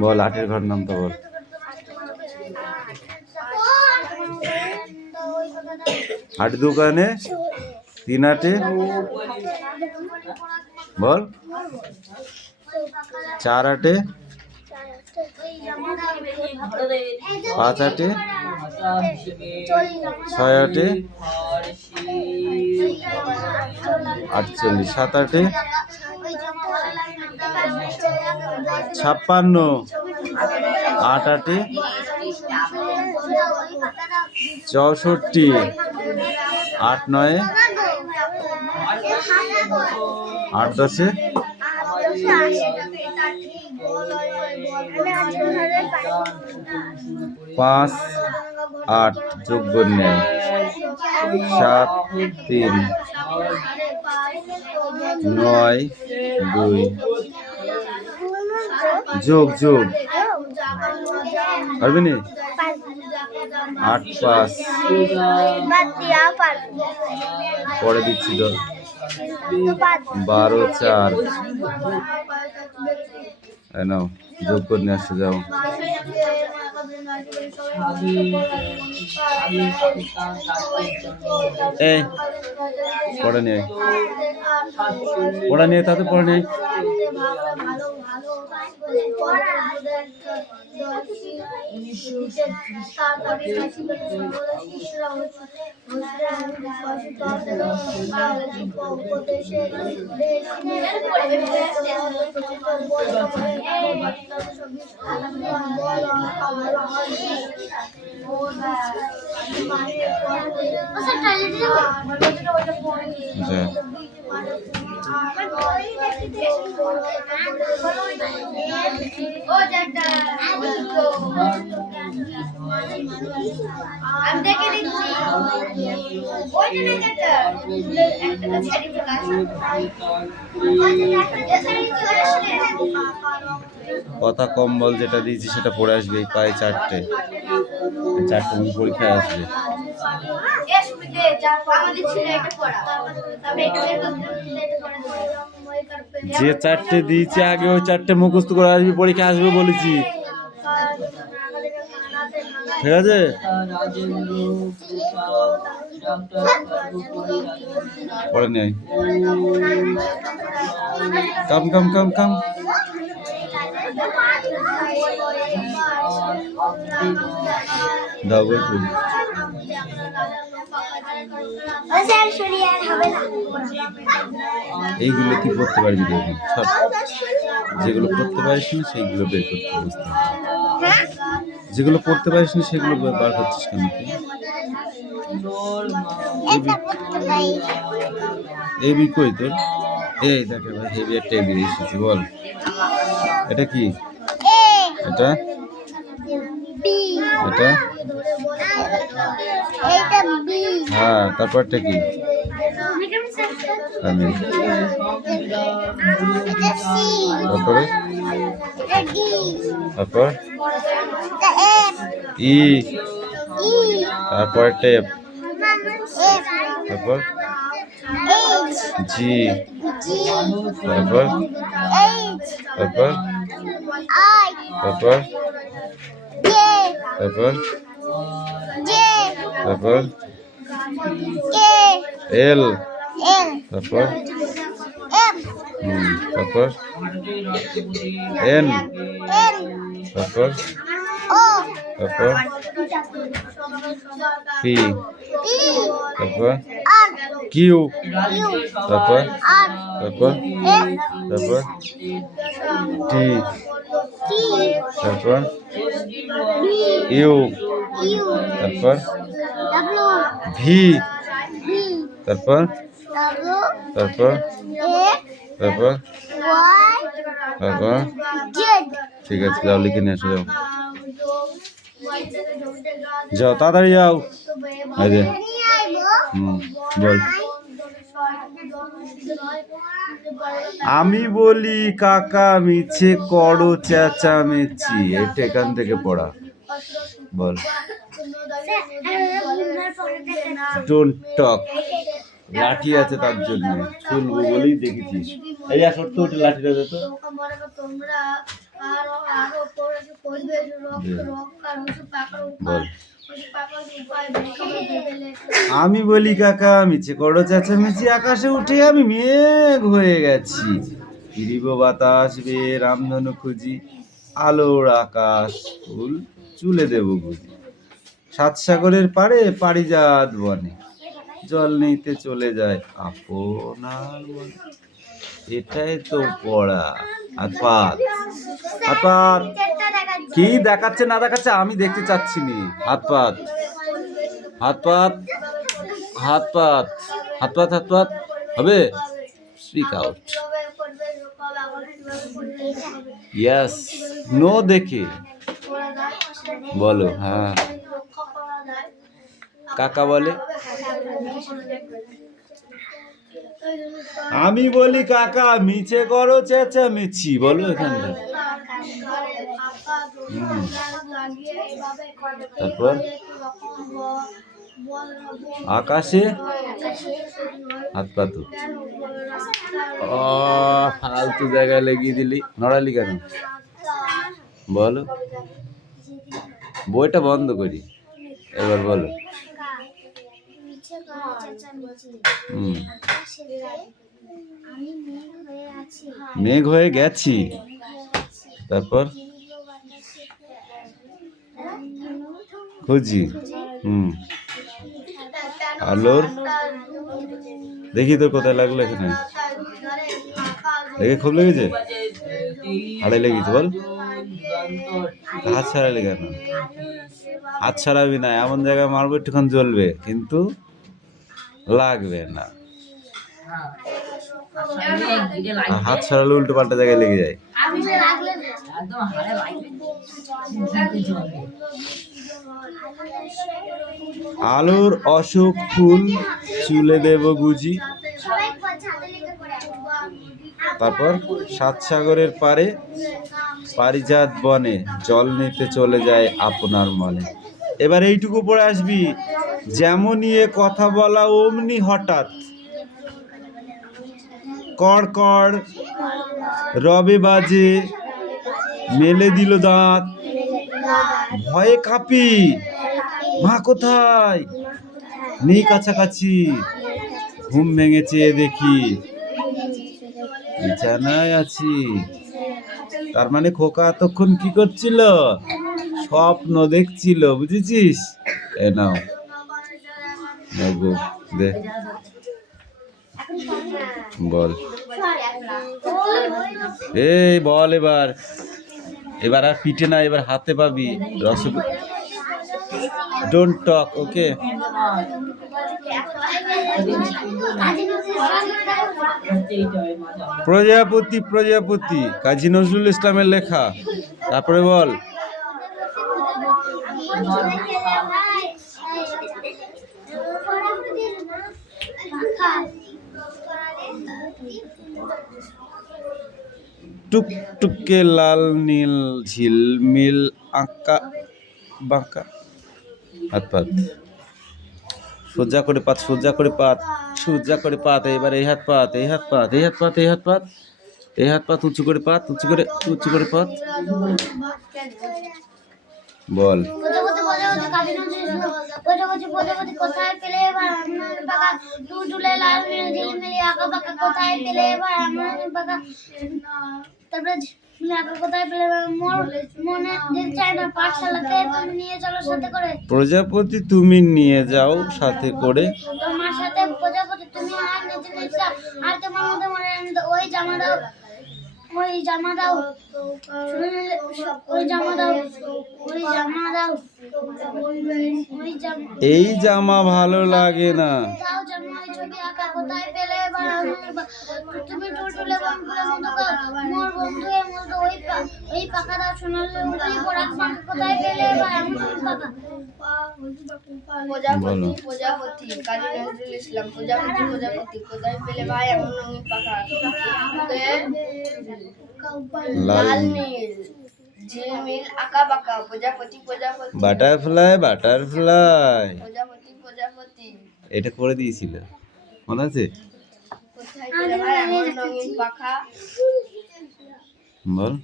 বল 8-এর ঘর নামটা বল। 8 দোকানে 3 8-এ বল। 4 8-এ 5 8-এ 6 8-এ 48 7 8-এ 56 8 8-এ 64 8 9-এ 8 10-এ 5 8 যোগ্য নেই 7 3 9 2 যোগ যোগ পারবি নি 8 5 পরে দিচ্ছি তো 12 4 নাও যোগ করে নিয়ে আসতে যাও। এই পড়ে নিয়ে তাতে পড়ে নিয়ে কথা কম বল, যেটা দিয়েছি সেটা পড়ে আসবে। প্রায় 4টে পরীক্ষায় আসবে। যে 4টে দিয়েছি আগে ওই 4টে মুখস্থ করে আসবি, পরীক্ষা আসবে বলেছি, ঠিক আছে? পড়ে নেই কাম কাম কাম কাম দাও বলছি। এইগুলো কি পড়তে পারবি? দেখুন সব যেগুলো পড়তে পারিস না সেইগুলো বের করতে বুঝতে হবে। যেগুলো পড়তে পারিস না সেগুলো বার করছিস কেন তুই? এবি কই তোর? এই দেখ ভাই, হেভি একটা এবি এসেছে, বল এটা কি? এটা এটা হ্যাঁ, তারপরটা কি? আমি তারপরে তারপর ই, তারপর টেপ, তারপর জি, তারপর তারপর তারপর তারপর তারপর এল, তারপর তারপর এন, তারপর তারপর পি, তারপর কিউ, তারপর তারপর তারপর টি, তারপর ইউ, তারপর ভি, তারপর তারপর তারপর তারপর ঠিক আছে, যাও লিখে নিয়ে এসো, যাও যাও তাড়াতাড়ি যাও। বল। আমি বলি কাকা মিছে করো চেঁচামেচি, এটা এখান থেকে পড়া। বল। Don't talk. লাঠি আছে তার জন্য, চলবো বলেই দেখেছিস। এই আর সত্য ওটা লাঠিটা দে তো। বল। আমি বলি কাকা মিছে করো চেঁচামেচি, আকাশে উঠে আমি মেঘ হয়ে গেছি। ফিরিব বাতাস বেয়ে রামধনু খুঁজি, আলোর আকাশ ফুল চুলে দেব বুঝি। সাত সাগরের পাড়ে পারিজাত বনে, জল নিতে চলে যায় আপনার মনে। এটাই তো পড়া। হাত পাত, হাত পাত। কি দেখাচ্ছে না দেখাচ্ছে আমি দেখতে চাচ্ছি নি। হাত পাত, হাত পাত, হাত পাত, হাত পাত, হাত পাত হবে। Speak out. ইয়েস, নো দেখে বলো। হ্যাঁ, কাকা বলে। আমি বলি কাকা মিছে করো চেঁচামেচি, বলো এখানে। তারপর আকাশে হাত পাতো। ফালতু জায়গায় লেগিয়ে দিলি, নড়ালি কেন বলো। বইটা বন্ধ করি, এবার বলো। মেঘ হয়ে গেছি, তারপর খুঁজি। আলোর দেখি তোর কোথায় লাগলো, এখানে লেগে খুব লেগেছে, হাড়ে লেগেছে বল। হাত ছাড়ালি কেন? হাত ছাড়াবি না, এমন জায়গায় মারবো একটুখান জ্বলবে কিন্তু লাগবে না। হাত ছাড়ালে উল্টো পাল্টা জায়গায় লেগে যায়। আলোর অশোক ফুল চুলে দেব গুজি। তারপর সাত সাগরের পারে পারিজাত বনে, জল নিতে চলে যায় আপনার মনে। এবার এইটুকু পড়ে আসবি, যেমনই এ কথা বলা অমনি হঠাৎ কড় কড় রবে বাজে, মেলে দিল দাঁত, ভয়ে কাঁপি, মা কোথায় নেই কাছাকাছি। ঘুম ভেঙেছে দেখি বিছানায় আছি। তার মানে খোকা এতক্ষণ কি করছিল? স্বপ্ন দেখছিল, বুঝেছিস? এ নাও দে, বল। এই বল এবার, এবার আর পিঠে না, এবার হাতে পাবি রসগোল্লা। ডোন্ট টক, ওকে? প্রজাপতি প্রজাপতি, কাজী নজরুল ইসলামের লেখা। তারপরে বল। টুকটুকে লাল নীল ঝিলমিল আঁকা বাঁকা। হাত পাত, সোজা করে পাত, সোজা করে পাত, সোজা করে পাত। এবার এই হাত পাত, এই হাত পাত, এই হাত পাত, এই হাত পাত, এই হাত পাত, উঁচু করে পাত, উঁচু করে পাত। বল। প্রজাপতি তুমি নিয়ে যাও সাথে করে, তোমার সাথে প্রজাপতি তুমি আর আর তোমার মধ্যে ওই জামা দাও, ওই জামা দাও, ওই জামা দাও, ওই জামা দাও, এই জামা ভালো লাগে না। তুমি টুলটুলে বন্ধুর মতো মোর বন্ধু এর মতো ওই পাকা দাও শোনালে উঠলি পড়াক পাকা কোথায় পেলে ভাই আমি পাকা। প্রজাপতি প্রজাপতি, কাজী নজরুল ইসলাম। প্রজাপতি প্রজাপতি, কোথায় পেলে ভাই এমন রঙিন পাকা। লাল নীল ঝিলমিল আঁকা বাঁকা, প্রজাপতি প্রজাপতি, বাটারফ্লাই বাটারফ্লাই, প্রজাপতি প্রজাপতি। এটা করে দিয়েছিল, মনে আছে? কোথায় পেলাম আর এমন রঙিন পাখা? বল।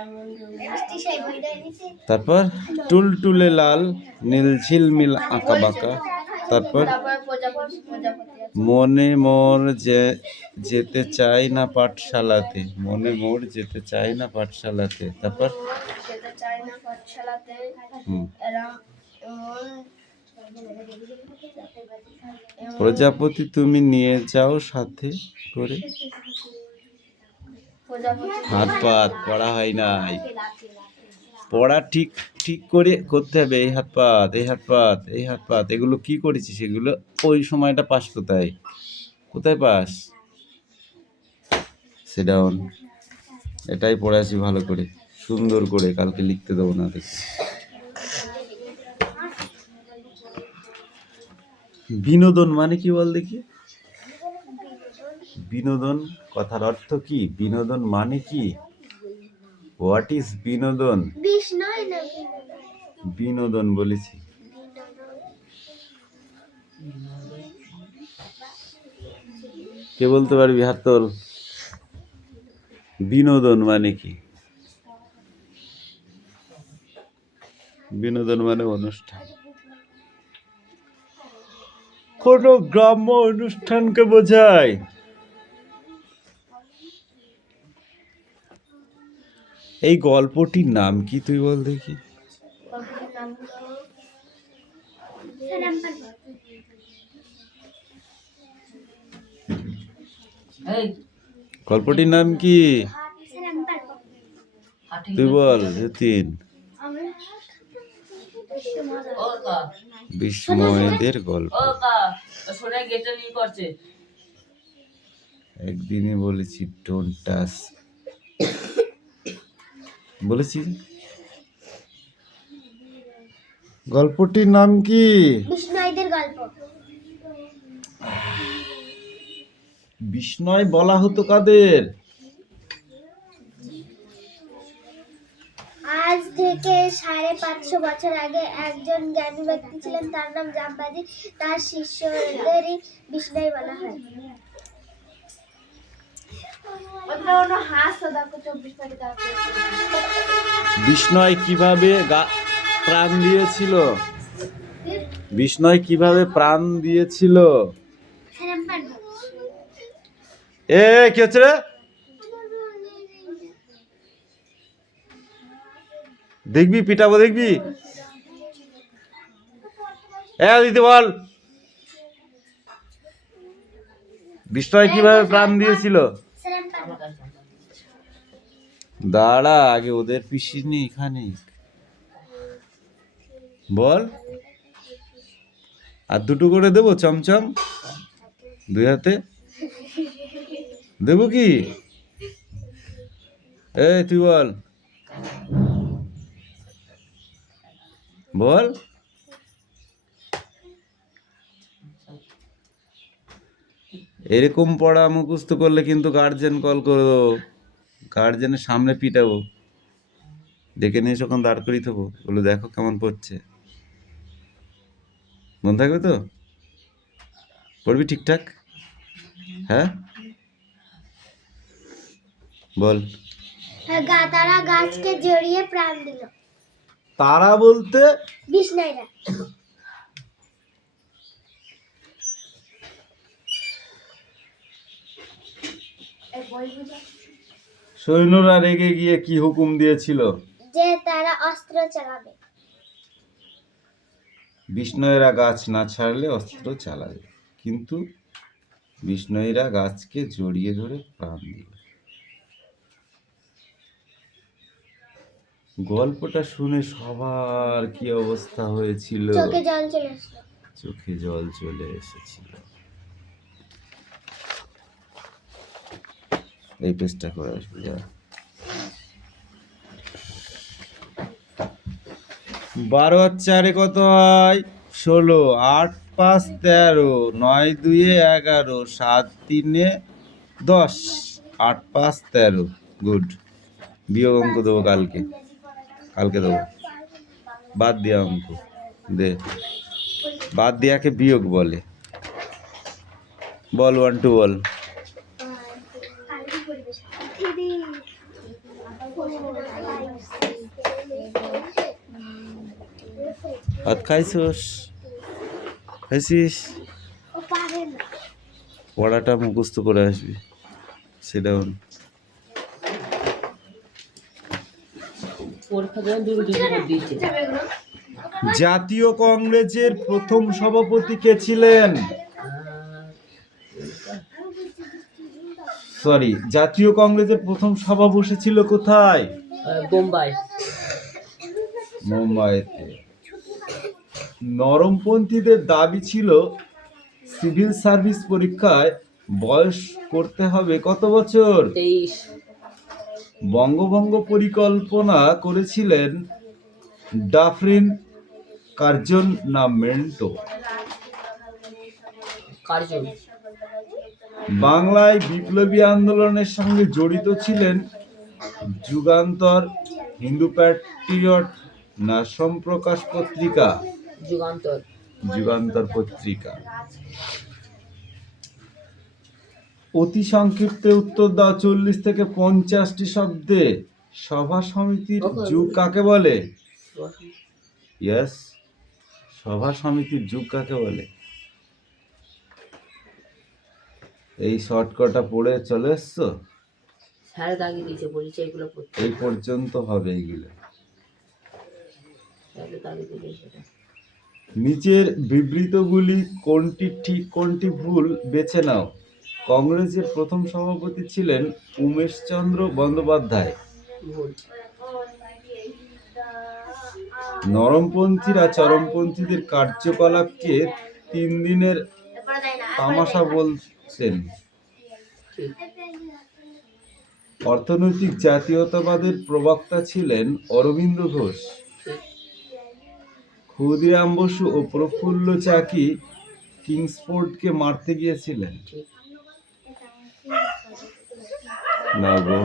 এমন রঙিন তারপর টুলটুলে লাল নীল ঝিলমিল আঁকা বাঁকা, তারপর তারপর প্রজাপতি প্রজাপতি আছে। মনে মোর যেতে চাই না পাঠশালাতে, মনে মোর যেতে চাই না পাঠশালাতে, তারপর যেতে চাই না পাঠশালাতে, এরম প্রজাপতি তুমি নিয়ে যাও সাথে করে। প্রজাপতি হাত পাত পড়া হয় নাই, পড়া ঠিক ঠিক করে করতে হবে। এই হাত পাত এই হাত পাত এই হাত পাত, এগুলো কি করেছিস? এগুলো ওই সময়টা পাস কোথায় কোথায় পাস? সেডাউন। এটাই পড়ে আসি ভালো করে, সুন্দর করে, কালকে লিখতে দেবো না দেখি। বিনোদন মানে কি বল দেখি? বিনোদন কথার অর্থ কি? বিনোদন মানে কি? হোয়াট ইজ বিনোদন? বিনোদন বলেছি। কে বলতে পারবি? হাত তোল। বিনোদন মানে কি? বিনোদন মানে অনুষ্ঠান, কোন গ্রাম্য অনুষ্ঠানকে বোঝায়। এই গল্পটির নাম কি তুই বল দেখি? গল্পটির নাম কি তুই বল যতীন? বিস্ময়দের গল্প। একদিনে বলেছি ডোন্ট টাচ, বলেছি। গল্পটির নাম কি? বিস্ময়দের গল্প। বিস্ময় বলা হতো কাদের? আজ থেকে 550 বছর আগে একজন জ্ঞানী ব্যক্তি ছিলেন, তার নাম জামবাজি। তার শিষ্যদেরই বিষ্ণয় বলা হয়। বিষ্ণয় কিভাবে প্রাণ দিয়েছিল? বিষ্ণয় কিভাবে প্রাণ দিয়েছিল? এ কি হচ্ছে রে? দেখবি পিটাবো, দেখবি। দিদি বল, বিষ্ণয় কিভাবে প্রাণ দিয়েছিল? দাঁড়া, আগে ওদের পিসিনি এখানে বল। আর দুটো করে দেবো চমচম, দুই হাতে দেবো কি? তুই বল বল। এরকম পড়া মুখস্থ করলে কিন্তু গার্জেন কল করে দেবো, গার্জেনের সামনে পিটাবো, ডেকে নিয়ে ওখানে দাঁড় করিয়ে থাকবো, বলে দেখো কেমন পড়ছে। মন থাকবে তো? পড়বি ঠিকঠাক? হ্যাঁ বল। তারা গাছকে জড়িয়ে প্রাণ দিল। তারা বলতে বিষ্ণয়রা। সৈন্যরা রেগে গিয়ে কি হুকুম দিয়েছিল? যে তারা অস্ত্র চালাবে। বিষ্ণয়রা গাছ না ছাড়লে অস্ত্র চালাবে, কিন্তু বিষ্ণয়রা গাছকে জড়িয়ে ধরে প্রাণ দিল। গল্পটা শুনে সবার কি অবস্থা হয়েছিল? চোখে জল চলে এসেছিল। এই পেজটা করে আসবে যা। 12 আর 4 কত হয়? 16। 8 5 13, 9 2 11, 7 3 10। 8 5 13। গুড। বিয়োগ অঙ্ক দেবো কালকে, কালকে দেবো। বাদ দেওয়া অঙ্ক দে, বাদ দেওয়াকে বিয়োগ বলে। বল 1 2 বল। ভাত খাইছিস? খাইছিস? পড়াটা মুখস্থ করে আসবি, সেটা জাতীয় কংগ্রেসের প্রথম সভাপতি কে ছিলেন? সরি, জাতীয় কংগ্রেসের প্রথম সভা বসেছিল কোথায়? বোম্বাই। মুম্বাইতে। নরমপন্থীদের দাবি ছিল সিভিল সার্ভিস পরীক্ষায় বয়স করতে হবে কত বছর? 23। বঙ্গভঙ্গ পরিকল্পনা করেছিলেন ডাফরিন কার্জন না মেন্টো? কার্জন। বাংলায় বিপ্লবী আন্দোলনের সঙ্গে জড়িত ছিলেন যুগান্তর, হিন্দু প্যাট্রিয়ট না সোমপ্রকাশ পত্রিকা? যুগান্তর। যুগান্তর পত্রিকা। অতি সংক্ষিপ্তে উত্তর দাও, 40 থেকে 50টি শব্দে সভা সমিতির যুগ কাকে বলে? ইয়েস, সভা সমিতির যুগ কাকে বলে? এই শর্টকাটটা পড়ে চলে এসছো? স্যার দাগি দিয়েছে, পরিচয়গুলো পড়তে। এই পর্যন্ত হবে এইগুলো। স্যার দাগি দিয়েছে সেটা। নিচের বিবৃতগুলি কোনটি ঠিক কোনটি ভুল বেছে নাও। কংগ্রেসের প্রথম সভাপতি ছিলেন উমেশচন্দ্র বন্দ্যোপাধ্যায়। ভুল। নরমপন্থীরা চরমপন্থীদের কার্যকলাপকে 3 দিনের তামাশা বলছেন। ঠিক। অর্থনৈতিক জাতীয়তাবাদের প্রবক্তা ছিলেন অরবিন্দ ঘোষ। ঠিক। ক্ষুদিরাম বসু ও প্রফুল্ল চাকি কিংসফোর্ডকে মারতে গিয়েছিলেন। ঠিক। না গো।